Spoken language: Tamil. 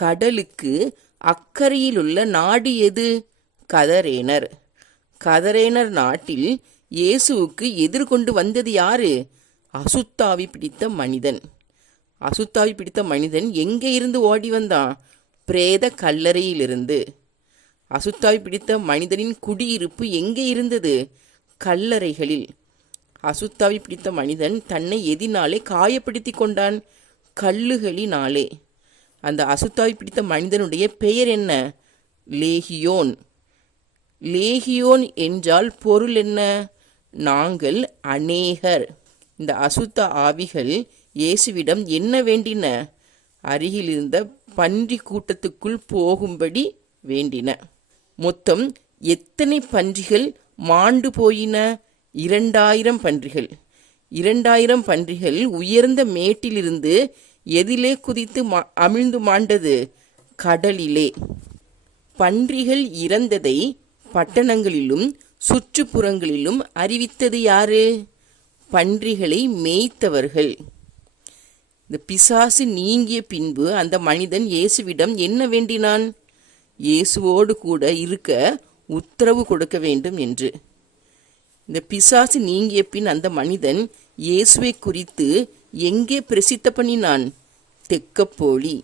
கடலுக்கு அக்கறையிலுள்ள நாடு எது? கதரேனர். கதரேனர் நாட்டில் இயேசுவுக்கு எதிர்கொண்டு வந்தது யாரு? அசுத்தாவி பிடித்த மனிதன். அசுத்தாவி பிடித்த மனிதன் எங்கே இருந்து ஓடி வந்தான்? பிரேத கல்லறையிலிருந்து. அசுத்தாவி பிடித்த மனிதனின் குடியிருப்பு எங்கே இருந்தது? கல்லறைகளில். அசுத்தாவி பிடித்த மனிதன் தன்னை எதினாலே காயப்படுத்தி கொண்டான்? கல்லுகளினாலே. அந்த அசுத்தாவி பிடித்த மனிதனுடைய பெயர் என்ன? லேகியோன். லேகியோன் என்றால் பொருள் என்ன? நாங்கள் அநேகர். இந்த அசுத்த ஆவிகள் இயேசுவிடம் என்ன வேண்டின? அருகில் இருந்த பன்றி கூட்டத்துக்குள் போகும்படி வேண்டின. மொத்தம் எத்தனை பன்றிகள் மாண்டு போயின? 2000 பன்றிகள். 2000 பன்றிகள் உயர்ந்த மேட்டிலிருந்து எதிலே குதித்து அமிழ்ந்து மாண்டது? கடலிலே. பன்றிகள் இறந்ததை பட்டணங்களிலும் சுற்றுப்புறங்களிலும் அறிவித்தது யாரு? பன்றிகளை மேய்த்தவர்கள். இந்த பிசாசு நீங்கிய பின்பு அந்த மனிதன் இயேசுவிடம் என்ன வேண்டினான்? இயேசுவோடு கூட இருக்க உத்தரவு கொடுக்க வேண்டும் என்று. இந்த பிசாசு நீங்கிய பின் அந்த மனிதன் இயேசுவை குறித்து எங்கே பிரசித்த பண்ணினான்? தெக்கப்போலி.